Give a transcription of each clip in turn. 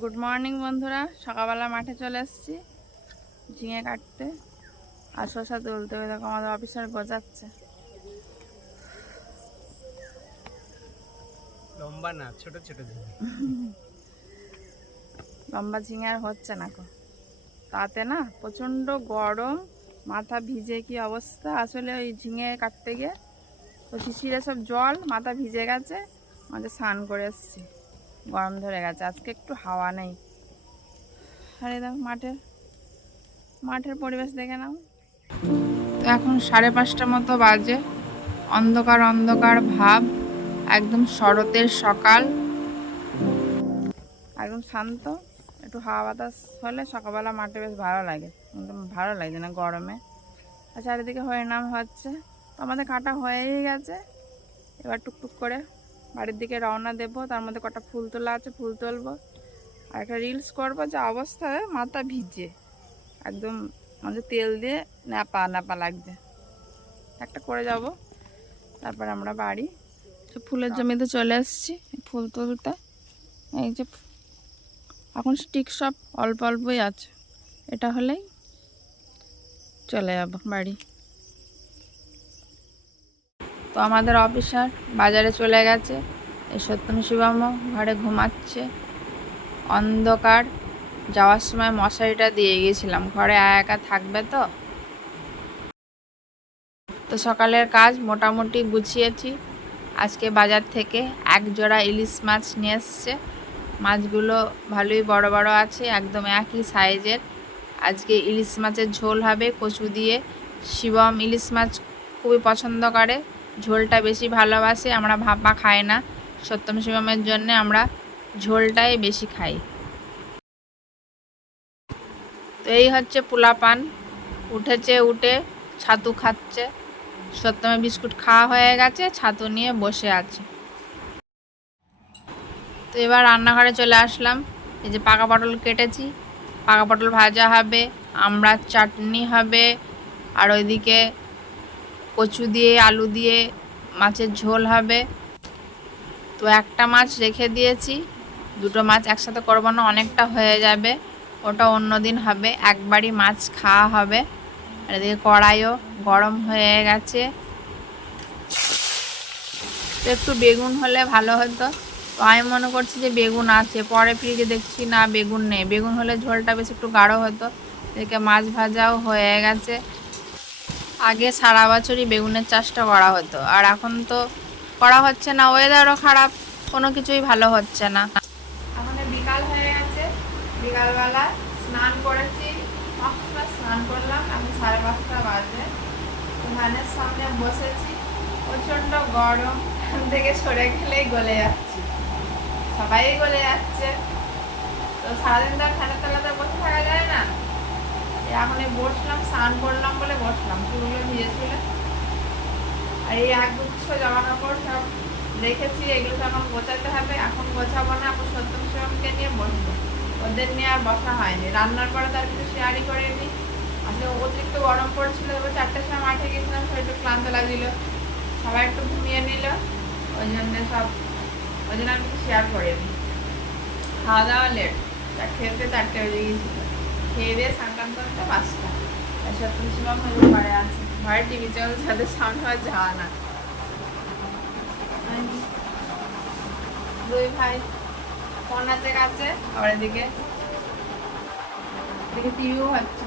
Good morning বন্ধুরা, সকালবেলা মাঠে চলে এসেছি ঝিঙে কাটতে আর শসা তুলতে। ওই দেখো আমাদের অফিসার গজাচ্ছে। লম্বা না, ছোট ছোট ঝিঙে। লম্বা ঝিঙে আর হচ্ছে না গো, তাতে না প্রচণ্ড গরম, মাথা ভিজে কি অবস্থা। আসলে ওই ঝিঙে কাটতে গিয়ে তো শিশিরে সব জল, মাথা ভিজে গেছে। আমাদের স্নান করে এসেছি, গরম ধরে গেছে। আজকে একটু হাওয়া নেই। আরে দেখো মাঠের পরিবেশ দেখে নাও। তো এখন 5:30 মতো বাজে, অন্ধকার অন্ধকার ভাব, একদম শরতের সকাল, একদম শান্ত। একটু হাওয়া বাতাস হলে সকালবেলা মাঠে বেশ ভালো লাগে, একদম ভালো লাগছে না গরমে। আর চারিদিকে হরিনাম হচ্ছে। তো আমাদের কাটা হয়েই গেছে, এবার টুকটুক করে বাড়ির দিকে রওনা দেবো। তার মধ্যে কটা ফুল তোলা আছে, ফুল তুলবো আর একটা রিলস করবো। যে অবস্থায় মাথা ভিজে একদম, আমাদের তেল দিয়ে ন্যাপা ন্যাপা লাগছে, একটা করে যাব। তারপর আমরা বাড়ি ফুলের জমিতে চলে এসেছি ফুল তুলতে। এই যে এখন স্টিক সব অল্প অল্পই আছে, এটা হলেই চলে যাব বাড়ি। তো আমাদের অফিসার বাজারে চলে গেছে, এই সত্যম শিবম ঘরে ঘুমাচ্ছে। অন্ধকার, যাওয়ার সময় মশারিটা দিয়ে গিয়েছিলাম, ঘরে একা থাকবে তো। তো সকালের কাজ মোটামুটি গুছিয়েছি। আজকে বাজার থেকে এক জোড়া ইলিশ মাছ নিয়ে এসছে। মাছগুলো ভালোই বড় বড় আছে, একদম একই সাইজের। আজকে ইলিশ মাছের ঝোল হবে কচু দিয়ে। শিবম ইলিশ মাছ খুবই পছন্দ করে, ঝোলটা বেশি ভালোবাসে। আমরা ভাপা খাই না, সত্যম শিবমের জন্য আমরা ঝোলটাই বেশি খাই। তো এই হচ্ছে পোলাপান, উঠেছে, উঠে ছাতু খাচ্ছে। সত্যমে বিস্কুট খাওয়া হয়ে গেছে, ছাতু নিয়ে বসে আছে। তো এবার রান্নাঘরে চলে আসলাম। এই যে পাকা পটল কেটেছি, পাকা পটল ভাজা হবে, আমড়ার চাটনি হবে, আর ওইদিকে কচু দিয়ে আলু দিয়ে মাছের ঝোল হবে। তো একটা মাছ রেখে দিয়েছি, দুটো মাছ একসাথে করবো না, অনেকটা হয়ে যাবে, ওটা অন্য দিন হবে। একবারই মাছ খাওয়া হবে। আর এদিকে কড়াইও গরম হয়ে গেছে। তো একটু বেগুন হলে ভালো হতো। তো আমি মনে করছি যে বেগুন আছে, পরে ফ্রিজে দেখছি না বেগুন নেই। বেগুন হলে ঝোলটা বেশ একটু গাঢ় হতো। এদিকে মাছ ভাজাও হয়ে গেছে। আগে সারা বছরই বেগুনের চাষটা করা হতো, আর এখন তো করা হচ্ছে না, ওয়েদারও খারাপ, কোনো কিছুই ভালো হচ্ছে না। এখন বিকাল হয়ে গেছে, বিকালবেলা স্নান করেছি, 5টা স্নান করলাম, আমি 5:30 বাজে। ধানের সামনে বসেছি, প্রচণ্ড গরম, থেকে সরে গেলেই গলে যাচ্ছি, সবাই গলে যাচ্ছে। তো সারাদিন তো ফ্যানের তলাতে বসে থাকা যায় না। এখন বসলাম, স্নান করলাম বলে বসলাম, চুলগুলো ভিজেছিল। আর এই একগুচ্ছ জামা কাপড় সব রেখেছি, এগুলো তো এখন গোছাতে হবে। এখন গোছাবো না, এখন সত্যম শিবমকে নিয়ে বসবো, ওদের নিয়ে আর বসা হয়নি। রান্নার পরে তার কিছু শেয়ারই করে নি। আসলে অতিরিক্ত গরম পড়ছিল, এবার 4টার সময় মাঠে গেছিলাম, সব একটু ক্লান্ত লাগছিল, সবাই একটু ঘুমিয়ে নিল, ওই জন্য আমি কিছু শেয়ার করিনি। খাওয়া দাওয়া লেট, খেতে 4টে বেজে গিয়েছিল। খেয়ে দিয়ে স্নান করতে 5টা। আর সত্যম শিবম ঘরে আছে, ঘরে টিভি চলছে, তাদের সামনে আর যাওয়া না। দুই ভাই ফোন আছে কাছে, আর এদিকে টিভিও হচ্ছে।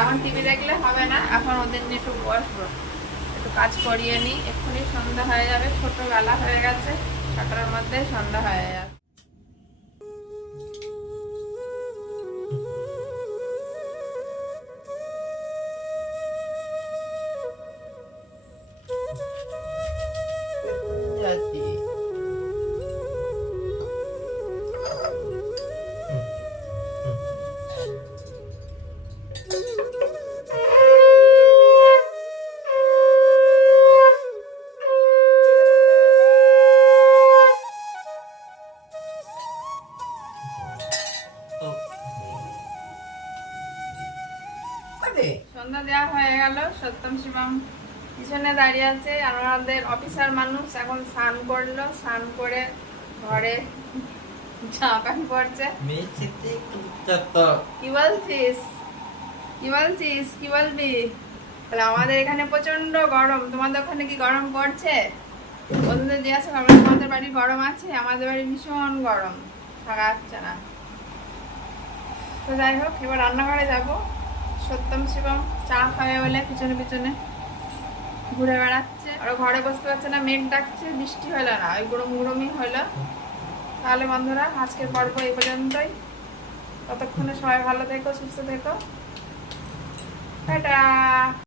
এখন টিভি দেখলে হবে না, এখন ওদের নিয়ে একটু বসবো, একটু কাজ করিয়ে নিই। এক্ষুনি সন্ধ্যা হয়ে যাবে, ছোটবেলা হয়ে গেছে, 6টার মধ্যে সন্ধ্যা হয়ে যাবে। সন্ধ্যা দেওয়া হয়ে গেল, সত্যম শিবম পিছনে দাঁড়িয়ে আছে। আমাদের অফিসার মানুষ এখন স্নান করলো, স্নান করে ঘরে জামা প্যান্ট পরছে। মেঝেতে কুত্তাত কি বলছিস কি বলছিস কি বলবি? বলে আমাদের এখানে প্রচন্ড গরম, তোমাদের ওখানে কি গরম পড়ছে? বন্ধুদের জিজ্ঞাসা করবে তোমাদের বাড়ি গরম আছে? আমাদের বাড়ি ভীষণ গরম, থাকা যাচ্ছে না। তো যাই হোক, এবার রান্নাঘরে যাবো। সত্যম শিবম চা খাবে বলে পিছনে পিছনে ঘুরে বেড়াচ্ছে, আর ও ঘরে বসতে পারছে না, মেঘ ডাকছে, বৃষ্টি হলো না, ওই গরম গরমই হলো। তাহলে বন্ধুরা আজকের পর্ব এই পর্যন্তই। ততক্ষণে সবাই ভালো থেকো, সুস্থ থেকো, টাটা।